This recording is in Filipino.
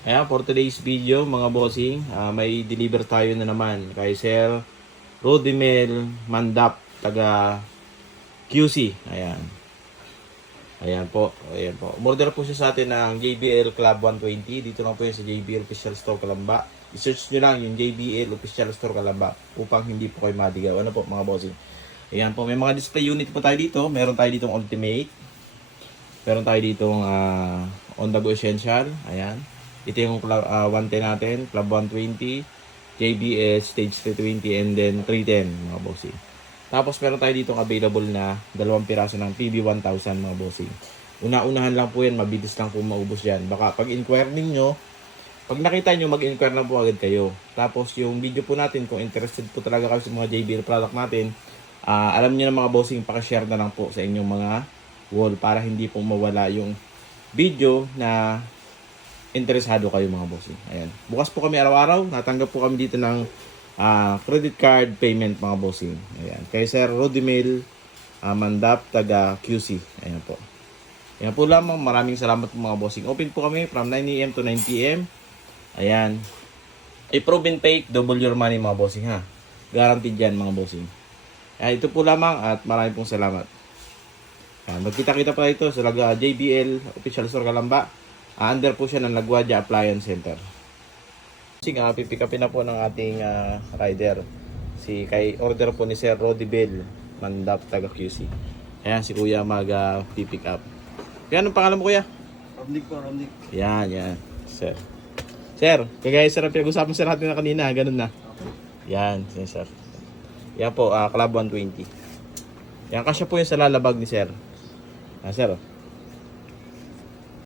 Ayan, for today's video mga bossing, may deliver tayo na naman kay Sir Rodimel Mandap, taga QC. Ayan. Ayan po. Ayan po. Umorder po siya sa atin ng JBL Club 120. Dito lang po yan sa JBL Official Store Calamba. I-search nyo lang yung JBL Official Store Calamba upang hindi po kayo madigaw. Ano po mga bossing? Ayan po. May mga display unit po tayo dito. Meron tayo ditong Ultimate. Meron tayo ditong On The Go Essential. Ayan. Ito yung 110 natin, Club 120, JBS, Stage 320, and then 310 mga bossing. Tapos meron tayo dito available na 2 piraso ng PB1000 mga bossing. Una-unahan lang po yan, mabilis lang po maubos yan. Baka pag inquire ninyo, pag nakita nyo, mag-inquire lang po agad kayo. Tapos yung video po natin, kung interested po talaga kayo sa mga JBL product natin, alam nyo na mga bossing, pakishare na lang po sa inyong mga wall para hindi po mawala yung video na interesado kayo mga bossing. Ayan. Bukas po kami araw-araw. Natanggap po kami dito ng credit card payment mga bossing. Ayan. Kay Sir Rodimel Mandap, taga QC. Ayan po. Ayan po lamang. Maraming salamat po mga bossing. Open po kami from 9 AM to 9 PM. Ayan. I-prove and fake, double your money mga bossing ha. Guaranteed yan mga bossing. Ayan, ito po lamang at maraming pong salamat. Ayan. Magkita-kita pa ito sa JBL Official Store Calamba. Under po siya ng Laguardia Appliance Center. Pipick upin na po ng ating rider. Kay order po ni Sir Rodimel Mandap, taga QC. Ayan, si Kuya mag-pick up. Kaya anong pangalan mo, Kuya? Romnick po, Romnick. Yan, Sir. Sir, kagaya Sir, pinag-usapan Sir natin na kanina, ganun na. Yan, Sir. Yan po, Club 120. Yan, kasya po yung sa lalabag ni Sir. Sir.